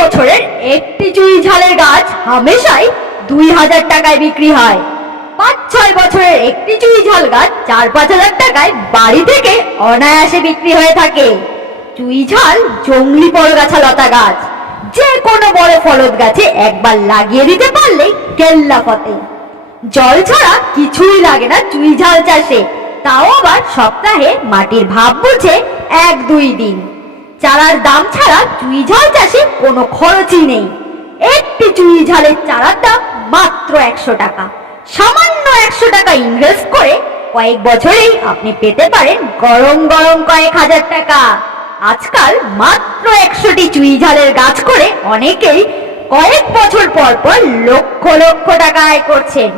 বছরের একটি চুই ঝালের গাছ হামেশাই 2000 টাকায় বিক্রি হয়। 5-6 বছরের একটি চুই ঝাল গাছ 4-5 হাজার টাকায় বাড়ি থেকে অনায়াসে বিক্রি হয়ে থাকে। চুই ঝাল জংলি পরগাছা লতা গাছ, যে কোনো বড় ফলদ গাছে একবার লাগিয়ে দিতে পারলেই কেল্লা ফতে। জল ছাড়া কিছুই লাগে না চুই ঝাল চাষে, তাও আবার সপ্তাহে মাটির ভাব বুঝে 1-2 দিন। চারার দাম ছাড়া চুই ঝাল চাষে কোনো খরচই নেই। একটি চুই ঝালের চারার দাম মাত্র 100 টাকা। সামান্য 100 টাকা ইনভেস্ট করে কয়েক বছরেই আপনি পেতে পারেন গরম গরম কয়েক হাজার টাকা। আজকাল মাত্র 100টি চুই ঝালের গাছ করে অনেকেই কয়েক বছর পর পর লক্ষ লক্ষ টাকা আয় করছেন।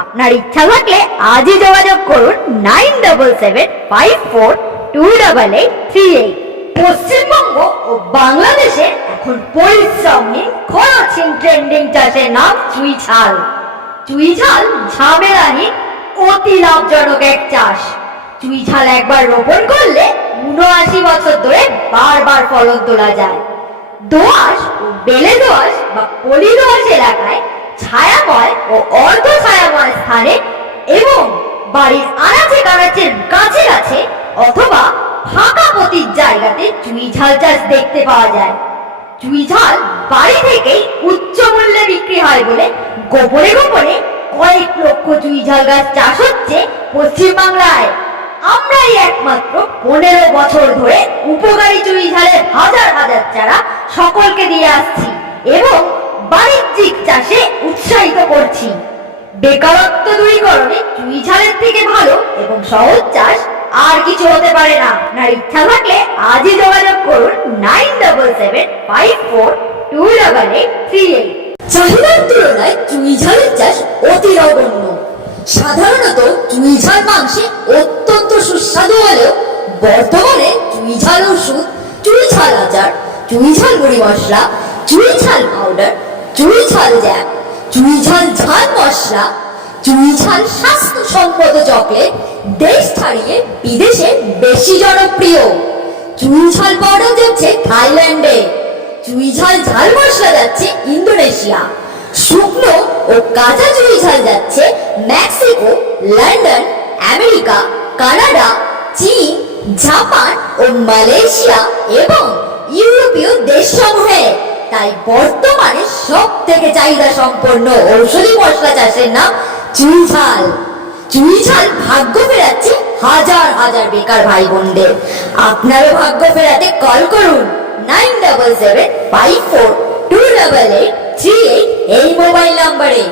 আপনার ইচ্ছা থাকলে আজই যোগাযোগ করুন 9775428838। পশ্চিমবঙ্গ ও বাংলাদেশে এখন পরিশ্রমহীন খরচহীন ট্রেন্ডিং চাষের নাম চুই ঝাল। চুই ঝাল ঝামেলাহীন অতি লাভজনক এক চাষ। চুই ঝাল একবার রোপণ করলে 79 বছর ধরে বারবার ফলন তোলা যায়। দোআঁশ ও বেলে দোআঁশ বা পলি দোআঁশ এলাকায়, ছায়াময় ও অর্ধ ছায়াময় স্থানে এবং বাড়ির আনাচে কানাচের গাছে গাছে অথবা ফাঁকা পতির জায়গাতে চুই ঝাল চাষ দেখতে পাওয়া যায়। চুই ঝাল বাড়ি থেকেই উচ্চ মূল্যে বিক্রি হয় বলে গোপনে গোপনে কয়েক লক্ষ চুই ঝাল গাছ চাষ হচ্ছে পশ্চিমবাংলায়। আমরাই একমাত্র 15 বছর ধরে উপকারী চুই ঝালের হাজার হাজার চারা সকলকে দিয়ে আসছি এবং বাণিজ্যিক চাষে উৎসাহিত করছি। বেকারত্ব দূরীকরণে চুই ঝালের থেকে ভালো এবং সহজ চাষ আর কিছু হতে পারে না। আপনার ইচ্ছা থাকলে আজই যোগাযোগ করুন 9775428838। চাহিদার তুলনায় চুই ঝালের চাষ অতি নগণ্য। সাধারণত চুই ঝাল মাংসে অত্যন্ত সুস্বাদু হলেও বর্তমানে চুই ঝাল ওষুধ, চুই ঝাল আচার, চুই ঝাল মুড়ি মশলা, চুই ঝাল পাউডার, চুই ঝাল জ্যাম, চুই ঝাল ঝাল মশলা, চুই ঝাল স্বাস্থ্যসম্মত চকলেট দেশ ছাড়িয়ে বিদেশে বেশি জনপ্রিয়। চুই ঝাল পাউডার যাচ্ছে থাইল্যান্ডে, চুই ঝাল ঝাল মশলা যাচ্ছে ইন্দোনেশিয়া, শুকনো ও কাঁচা চুই ঝাল যাচ্ছে মেক্সিকো, লন্ডন, আমেরিকা, কানাডা, চীন, জাপান ও মালয়েশিয়া এবং ইউরোপীয় দেশসমূহে। তাই বর্তমানে সব থেকে চাহিদা সম্পন্ন ঔষধি মশলা চাষের নাম চুই ঝাল। চুই ঝাল ভাগ্য ফেরাচ্ছে হাজার হাজার বেকার ভাই বোনদের। আপনারও ভাগ্য ফেরাতে কল করুন 9775428838 এই মোবাইল নম্বরে।